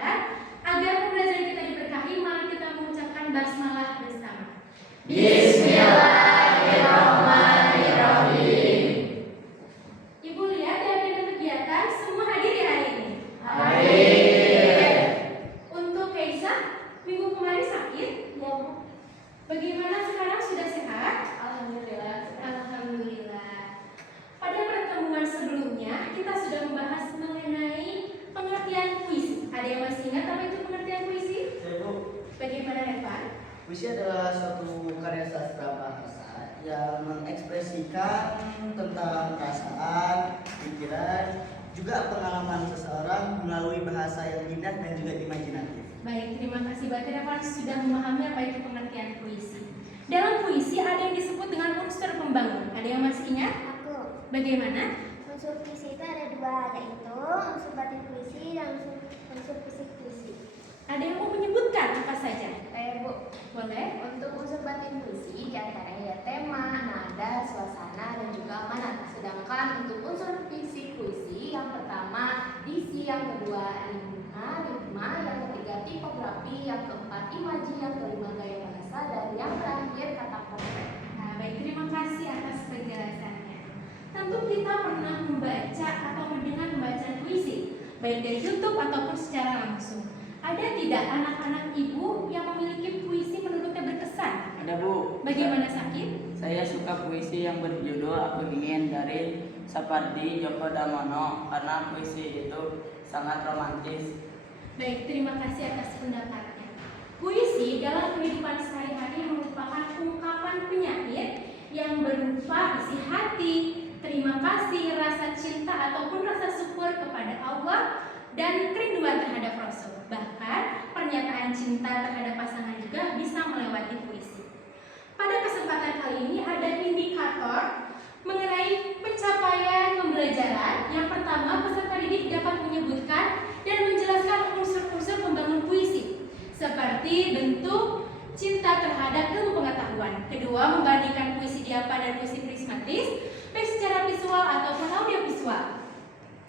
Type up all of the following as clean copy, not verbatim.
saja, agar pembelajaran kita diberkahi, mari kita mengucapkan basmalah bersama. Bismillahirrahmanirrahim. Ibu lihat di agenda kegiatan semua hadir ya hari ini? Hadir. Untuk Keisa, minggu kemarin sakit? Ya, Bu. Bagaimana sekarang, sudah sehat? Alhamdulillah. Alhamdulillah. Pada pertemuan sebelumnya kita sudah membahas mengenai pengertian puisi. Ada yang masih ingat apa itu pengertian puisi? Ya, Bu. Bagaimana Evan? Puisi adalah suatu karya sastra bahasa yang mengekspresikan tentang perasaan, pikiran, juga pengalaman seseorang melalui bahasa yang indah dan juga imajinatif. Baik, terima kasih Mbak Evan sudah memahami apa itu pengertian puisi. Dalam puisi ada yang disebut dengan unsur pembangun. Ada yang masih ingat? Aku. Bagaimana? Unsur puisi itu ada dua, yaitu unsur batin puisi dan unsur fisik puisi. Ada yang mau menyebutkan apa saja? Bu, Boleh? untuk unsur batin puisi diantaranya ya tema, nada, suasana, dan juga amanat. Sedangkan untuk unsur fisik puisi yang pertama diksi, yang kedua ritma, yang ketiga tipografi, yang keempat imaji, yang kelima gaya bahasa, dan yang terakhir kata konkret. Nah, baik, terima kasih atas penjelasannya. Tentu kita pernah membaca atau mendengar pembacaan puisi, baik dari YouTube ataupun secara langsung. Ada tidak anak-anak ibu yang memiliki puisi menurutnya berkesan? Ada, Bu. Bagaimana Sakit? Saya suka puisi yang berjudul Aku Ingin dari Sapardi Djoko Damono karena puisi itu sangat romantis. Baik, terima kasih atas pendapatnya. Puisi dalam kehidupan sehari-hari merupakan ungkapan penyair yang berupa isi hati, terima kasih, rasa cinta ataupun rasa syukur kepada Allah dan kerinduan terhadap Rasul. Bahkan pernyataan cinta terhadap pasangan juga bisa melewati puisi. Pada kesempatan kali ini ada indikator mengenai pencapaian pembelajaran. Yang pertama, peserta didik dapat menyebutkan dan menjelaskan unsur-unsur pembangun puisi, seperti bentuk, cinta terhadap ilmu pengetahuan. Kedua, membandingkan puisi diapa dan puisi prismatis, baik secara visual ataupun audiovisual.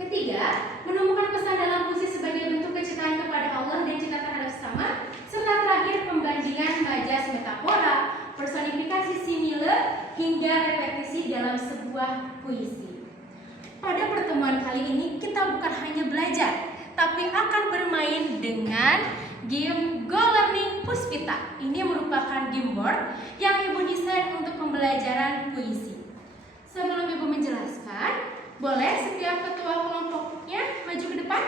Ketiga, menemukan pesan dalam puisi sebagai bentuk kecintaan kepada Allah dan cinta terhadap sesama. Serta terakhir, pembandingan majas metafora, personifikasi simile, hingga repetisi dalam sebuah puisi. Pada pertemuan kali ini kita bukan hanya belajar, tapi akan bermain dengan game Go Learning Puspita. Ini merupakan game board yang Ibu desain untuk pembelajaran puisi. Sebelum Ibu menjelaskan, boleh setiap ketua kelompoknya maju ke depan.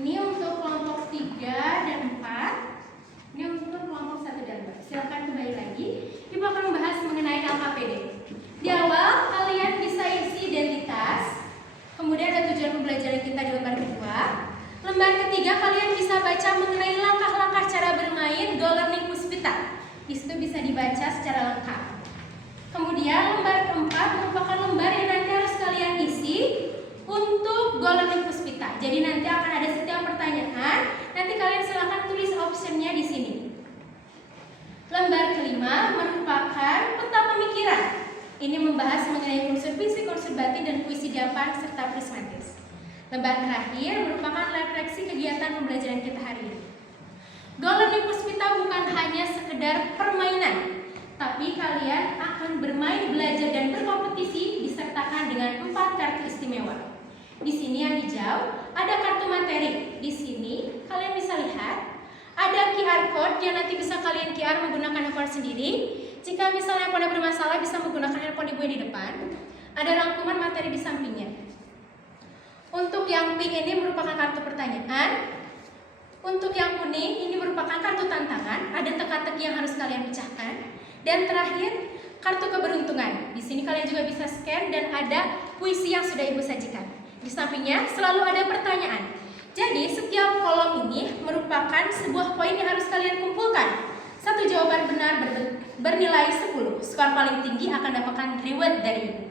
Ini untuk kelompok 3 dan 4. Ini untuk kelompok 1 dan 2. Silakan kembali lagi. Ibu akan membahas mengenai LKPD. Di awal kalian bisa isi identitas. Kemudian ada tujuan pembelajaran kita di lembar kedua. Lembar ketiga kalian bisa baca mengenai langkah-langkah cara bermain Go Learning Puspita. Di situ bisa dibaca secara lengkap. Kemudian lembar keempat merupakan lembar yang nanti harus kalian isi untuk Go Learning Puspita. Jadi nanti akan ada setiap pertanyaan. Nanti kalian silakan tulis optionnya di sini. Lembar kelima merupakan peta pemikiran. Ini membahas mengenai unsur fisik, unsur batin, dan puisi diapan serta prismatis. Lembar terakhir merupakan refleksi kegiatan pembelajaran kita hari ini. Go Learning Puspita bukan hanya sekedar permainan, tapi kalian akan bermain, belajar, dan berkompetisi disertakan dengan 4 kartu istimewa. Di sini yang hijau ada kartu materi. Di sini kalian bisa lihat ada QR code yang nanti bisa kalian QR menggunakan handphone sendiri. Jika misalnya handphone bermasalah bisa menggunakan handphone ibu yang di depan. Ada rangkuman materi di sampingnya. Untuk yang pink ini merupakan kartu pertanyaan. Untuk yang kuning ini merupakan kartu tantangan. Ada teka-teki yang harus kalian pecahkan. Dan terakhir, kartu keberuntungan. Di sini kalian juga bisa scan dan ada puisi yang sudah ibu sajikan. Di sampingnya selalu ada pertanyaan. Jadi setiap kolom ini merupakan sebuah poin yang harus kalian kumpulkan. Satu jawaban benar bernilai 10. Skor paling tinggi akan dapatkan reward dari ibu.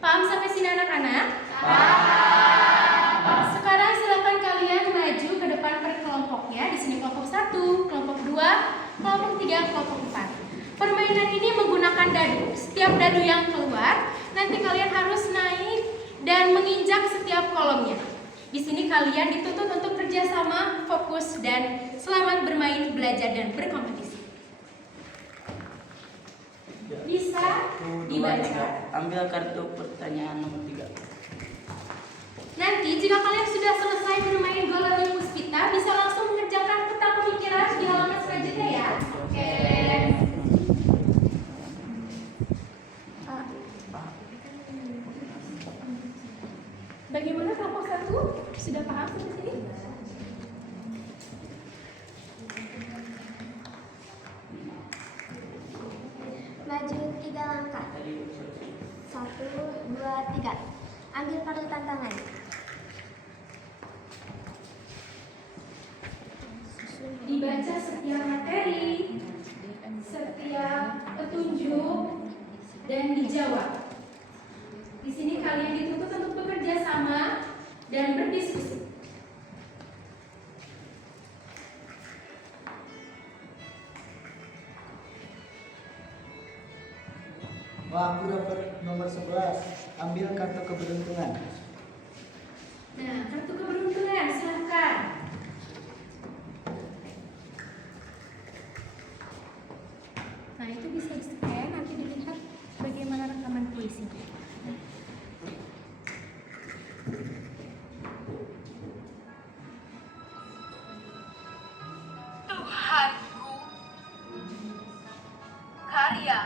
Paham sampai sini anak-anak? Paham. Sekarang silakan kalian maju ke depan per kelompoknya. Di sini kelompok 1, kelompok 2, kelompok 3, kelompok 4. Permainan ini menggunakan dadu. Setiap dadu yang keluar, nanti kalian harus naik dan menginjak setiap kolomnya. Di sini kalian dituntut untuk bekerja sama, fokus, dan selamat bermain, belajar, dan berkompetisi. Bisa dibaca. Ambil kartu pertanyaan nomor 3. Nanti jika kalian sudah selesai bermain Galeri Puspita, bisa langsung mengerjakan peta pemikiran di halaman selanjutnya ya. Oke. Bagaimana kelompok 1? Sudah paham sampai sini? Maju 3 langkah. 1, 2, 3. Ambil kartu tantangan. Dibaca setiap materi, setiap petunjuk, dan dijawab. Di sini kalian dituntut untuk bekerja sama dan berdiskusi. Wah, aku dapat nomor 11. Ambil kartu keberuntungan. Nah, kartu keberuntungan, silakan. Nah, itu bisa di-scan, nanti dilihat bagaimana rekaman puisinya. Tuhanku, karya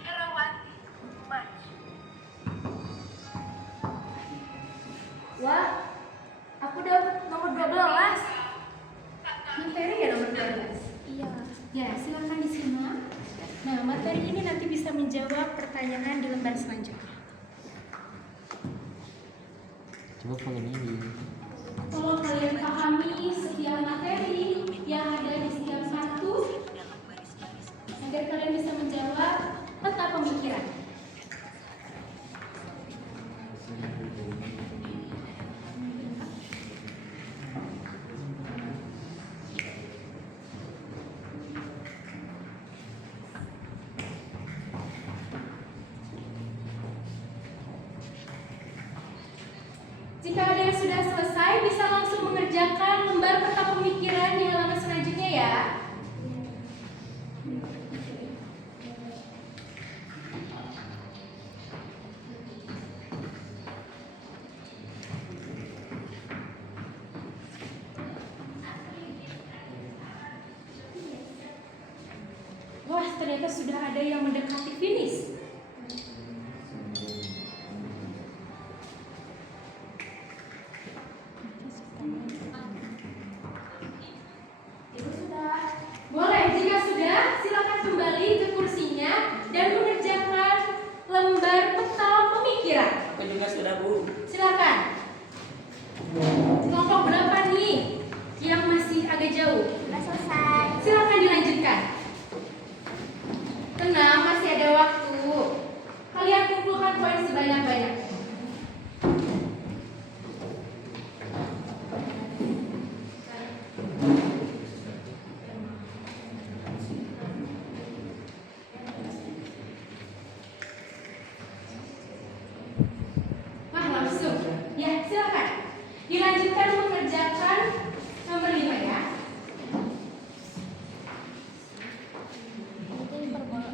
Herawati Maju. Wah, aku dapat nomor 12. Materi ya nomor 12? Iya. Ya, silakan disimak. Nah, materi ini nanti bisa menjawab pertanyaan di lembar selanjutnya. Coba pakai ini. Kalau kalian pahami setiap materi yang ada di setiap satu, agar kalian bisa menjawab peta pemikiran. Jika ada yang sudah selesai, bisa langsung mengerjakan lembar peta pemikiran di halaman selanjutnya ya. Wah, ternyata sudah ada yang mendekati finish. Itu sudah. Boleh, jika sudah, silakan kembali ke kursinya dan mengerjakan lembar peta pemikiran. Aku juga sudah, Bu. Silakan. Kelompok berapa nih yang masih agak jauh? Sudah selesai. Silakan dilanjutkan. Tenang, masih ada waktu. Kalian kumpulkan poin sebanyak-banyaknya. Wah, langsung. Ya, silakan. Dilanjutkan mengerjakan nomor 5 ya. Mungkin berbola.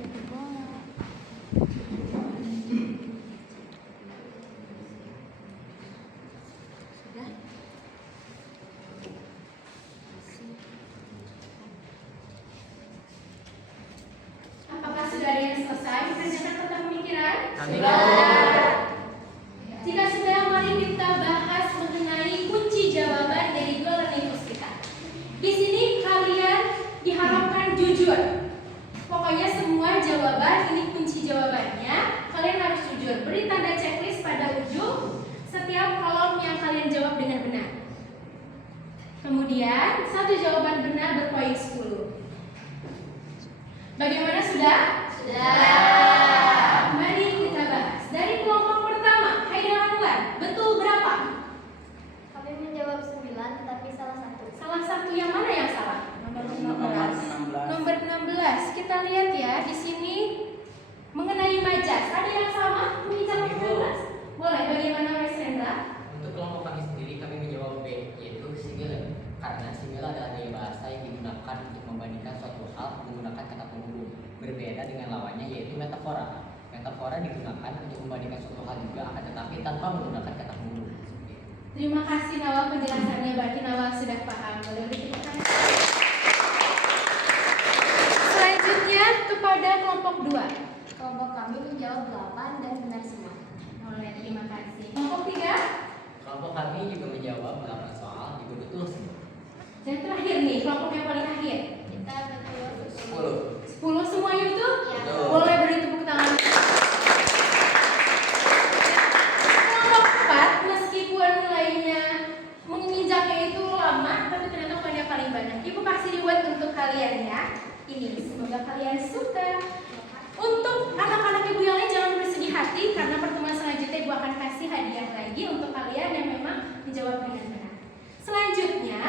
Sudah. Apakah sudah ada yang selesai mengerjakan peta pemikiran? Sudah. Jika sudah, mari kita bahas mengenai kunci jawaban dari Galeri Puspita. Di sini kalian diharapkan jujur. Pokoknya semua jawaban ini kunci jawabannya. Kalian harus jujur. Beri tanda checklist pada ujung setiap kolom yang kalian jawab dengan benar. Kemudian satu jawaban benar berpoin 10. Bagaimana sudah? Sudah. Mari kita bahas. Dari kelompok pertama, Haidar Anwar, betul berapa? Kami menjawab 9, tapi salah satu. Salah satu yang mana yang salah? Nomor 16. Nomor 16. Kita lihat ya di sini mengenai majas. Ada yang sama mengincar nomor 16? Boleh. Bagaimana Mas Rendra? Untuk kelompok kami sendiri kami menjawab B, yaitu karena simil adalah gaya bahasa yang digunakan untuk membandingkan suatu hal menggunakan kata penghubung. Berbeda dengan lawannya yaitu metafora. Metafora digunakan untuk membandingkan suatu hal juga, akan tetapi tanpa menggunakan kata penghubung. Terima kasih Nawal penjelasannya, berarti Nawal sudah paham. Boleh diteruskan? Selanjutnya kepada kelompok 2. Kelompok kami menjawab 8 dan benar semua. Boleh, terima kasih. Kelompok 3. Kelompok kami juga menjawab 8 soal juga betul semua. Dan terakhir nih, kelompok yang paling akhir. Kita betul 10. 10 semuanya betul? Ya. Boleh beri tepuk tangan. Kelompok 4, meskipun nilainya menginjaknya itu lama, tapi ternyata poinnya paling banyak. Ibu kasih dibuat untuk kalian ya. Ini semoga kalian suka. Untuk anak-anak ibu yang lain jangan bersedih hati, karena pertemuan selanjutnya ibu akan kasih hadiah lagi untuk kalian yang memang menjawab dengan benar. Selanjutnya,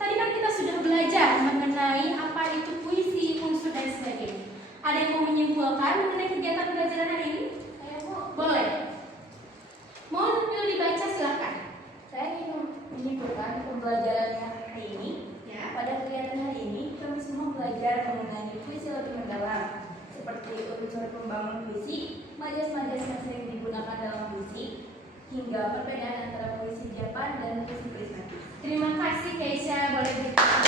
tadi kan kita sudah belajar mengenai apa itu puisi, unsur dan sebagainya. Ada yang mau menyimpulkan mengenai kegiatan pelajaran hari ini? Saya mau Boleh. Mau dibaca silakan. Saya ingin menyimpulkan pembelajaran hari ini. Ya. Pada kegiatan hari ini, kami semua belajar mengenai puisi lebih mendalam, seperti unsur pembangun puisi, majas-majas yang sering digunakan dalam puisi, hingga perbedaan antara puisi Jepang dan puisi prismatis. Terima kasih Keisha, boleh beritahu.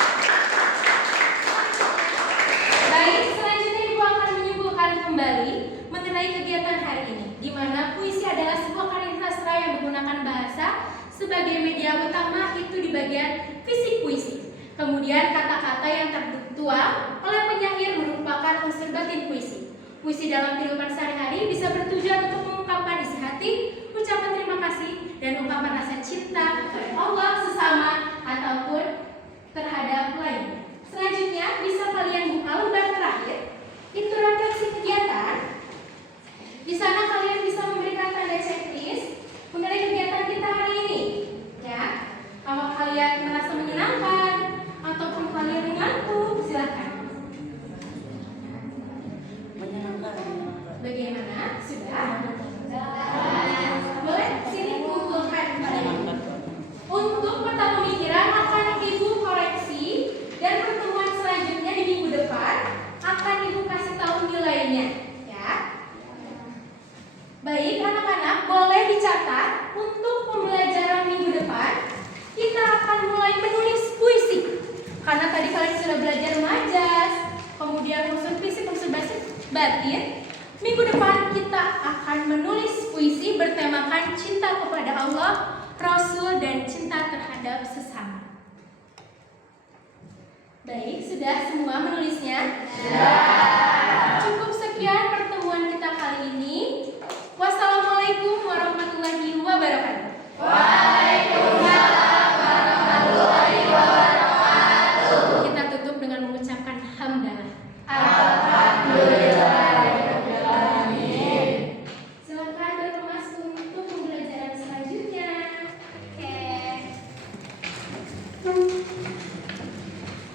Baik, selanjutnya ibu akan menyimpulkan kembali mengenai kegiatan hari ini, di mana puisi adalah sebuah karya sastra yang menggunakan bahasa sebagai media utama, itu di bagian fisik puisi. Kemudian kata-kata yang tertuang oleh penyair merupakan unsur batin puisi. Puisi dalam kehidupan sehari-hari bisa bertujuan untuk mengungkapkan isi hati, ucapan terima kasih, dan ungkapan rasa cinta kepada Allah, sesama, ataupun terhadap lainnya. Selanjutnya bisa kalian buka lembar terakhir, itu refleksi kegiatan. Di sana kalian bisa memberikan tanda checklist mengenai kegiatan kita hari ini. Ya, kalau kalian merasa menyenangkan ataupun kalian mengantuk, silakan. Bagaimana? Sudah? Boleh sini kumpulkan kalian. Untuk peta pemikiran akan ibu koreksi, dan pertemuan selanjutnya di minggu depan akan ibu kasih tahu nilainya. Ya. Baik anak-anak, boleh dicatat untuk pembelajaran minggu depan kita akan mulai menulis puisi. Karena tadi kalian sudah belajar majas, kemudian unsur fisik, unsur batin. Minggu depan kita akan menulis puisi bertemakan cinta kepada Allah, Rasul, dan cinta terhadap sesama. Baik, sudah semua menulisnya?